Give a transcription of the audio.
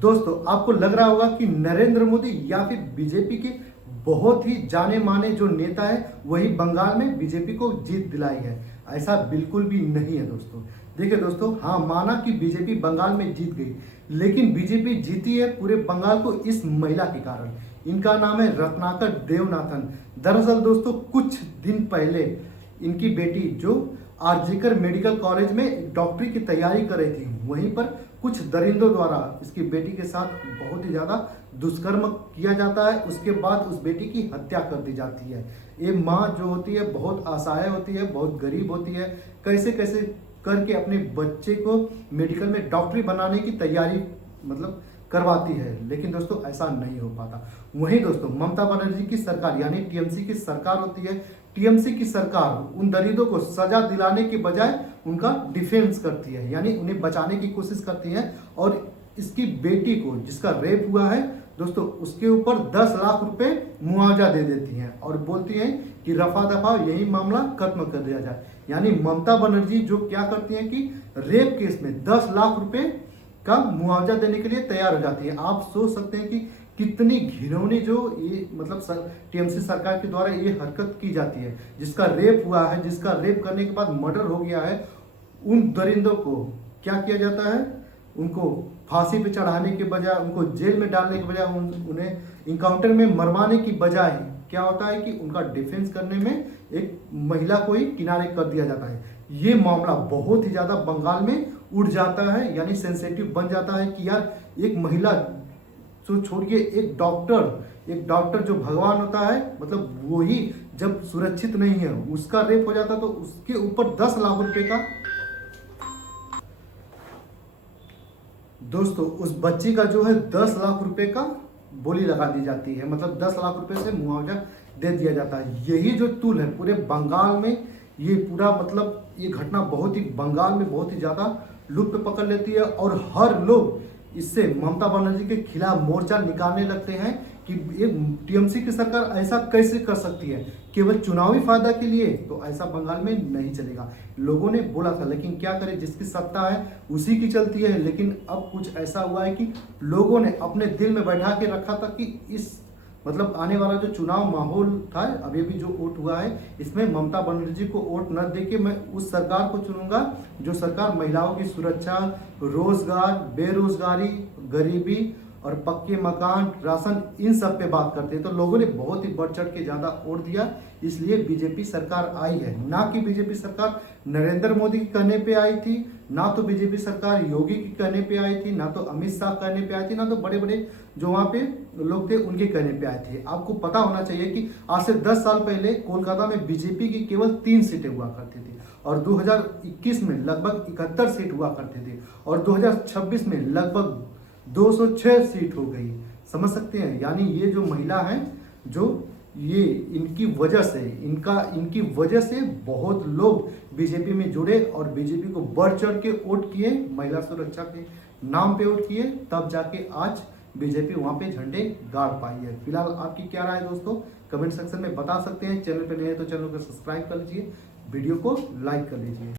दोस्तों, आपको लग रहा होगा कि नरेंद्र मोदी या फिर बीजेपी के बहुत ही जाने माने जो नेता है वही बंगाल में बीजेपी को जीत दिलाई है। ऐसा बिल्कुल भी नहीं है दोस्तों। देखिए दोस्तों, हाँ माना कि बीजेपी बंगाल में जीत गई, लेकिन बीजेपी जीती है पूरे बंगाल को इस महिला के कारण। इनका नाम है रत्नाकर देवनाथन। दरअसल दोस्तों, कुछ दिन पहले इनकी बेटी जो आरजीकर मेडिकल कॉलेज में डॉक्टरी की तैयारी कर रही थी, वहीं पर कुछ दरिंदों द्वारा इसकी बेटी के साथ बहुत ही ज़्यादा दुष्कर्म किया जाता है। उसके बाद उस बेटी की हत्या कर दी जाती है। ये माँ जो होती है बहुत असहाय होती है, बहुत गरीब होती है, कैसे कैसे करके अपने बच्चे को मेडिकल में डॉक्टरी बनाने की तैयारी करवाती है, लेकिन दोस्तों ऐसा नहीं हो पाता। वहीं दोस्तों, ममता बनर्जी की सरकार यानी टीएमसी की सरकार होती है। टीएमसी की सरकार उन दलितों को सजा दिलाने के बजाय उनका डिफेंस करती है, यानी उन्हें बचाने की कोशिश करती है। और इसकी बेटी को जिसका रेप हुआ है दोस्तों, उसके ऊपर 10 लाख रुपए मुआवजा दे देती हैं और बोलती हैं कि रफा दफा यही मामला खत्म कर दिया जाए। यानी ममता बनर्जी जो क्या करती हैं कि रेप केस में 10 लाख रुपए का मुआवजा देने के लिए तैयार हो जाती है। आप सोच सकते हैं कि कितनी घिनौनी जो ये टीएमसी सरकार के द्वारा ये हरकत की जाती है। जिसका रेप हुआ है, जिसका रेप करने के बाद मर्डर हो गया है, उन दरिंदों को क्या किया जाता है, उनको फांसी पे चढ़ाने के बजाय, उनको जेल में डालने के बजाय, उन्हें इनकाउंटर में मरवाने की बजाय क्या होता है कि उनका डिफेंस करने में एक महिला को ही किनारे कर दिया जाता है। ये मामला बहुत ही ज़्यादा बंगाल में उड़ जाता है, यानी सेंसेटिव बन जाता है कि यार एक महिला तो छोड़िए, एक डॉक्टर जो भगवान होता है, वो ही जब सुरक्षित नहीं है, उसका रेप हो जाता तो उसके ऊपर 10 लाख रुपए का दोस्तों उस बच्ची का जो है 10 लाख रुपए का बोली लगा दी जाती है। 10 लाख रुपए से मुआवजा दे दिया जाता है। यही जो तूल है पूरे बंगाल में, ये पूरा ये घटना बहुत ही बंगाल में बहुत ही ज़्यादा लुप्त पकड़ लेती है। और हर लोग इससे ममता बनर्जी के खिलाफ मोर्चा निकालने लगते हैं कि ये टीएमसी की सरकार ऐसा कैसे कर सकती है, केवल चुनावी फायदा के लिए। तो ऐसा बंगाल में नहीं चलेगा। लोगों ने बोला था, लेकिन क्या करें, जिसकी सत्ता है उसी की चलती है। लेकिन अब कुछ ऐसा हुआ है कि लोगों ने अपने दिल में बैठा के रखा था कि इस आने वाला जो चुनाव माहौल था, अभी भी जो वोट हुआ है, इसमें ममता बनर्जी को वोट न देके मैं उस सरकार को चुनूंगा जो सरकार महिलाओं की सुरक्षा, रोजगार, बेरोजगारी, गरीबी और पक्के मकान, राशन, इन सब पे बात करते हैं। तो लोगों ने बहुत ही बढ़ चढ़ के ज़्यादा वोट दिया, इसलिए बीजेपी सरकार आई है। ना कि बीजेपी सरकार नरेंद्र मोदी के कहने पे आई थी, ना तो बीजेपी सरकार योगी के कहने पे आई थी, ना तो अमित शाह कहने पे आई थी, ना तो बड़े बड़े जो वहाँ पे लोग थे उनके कहने पे आए थे। आपको पता होना चाहिए कि आज से 10 साल पहले कोलकाता में बीजेपी की केवल 3 सीटें हुआ करती थी, और 2021 में लगभग 71 सीट हुआ करती थी, और 2026 में लगभग 206 सीट हो गई। समझ सकते हैं, यानी ये जो महिला है, जो ये इनकी वजह से बहुत लोग बीजेपी में जुड़े और बीजेपी को बढ़ चढ़ के वोट किए, महिला सुरक्षा के नाम पे वोट किए, तब जाके आज बीजेपी वहां पे झंडे गाड़ पाई है। फिलहाल आपकी क्या राय है दोस्तों, कमेंट सेक्शन में बता सकते हैं। चैनल पे नए हैं तो चैनल को सब्सक्राइब कर लीजिए, वीडियो को लाइक कर लीजिए।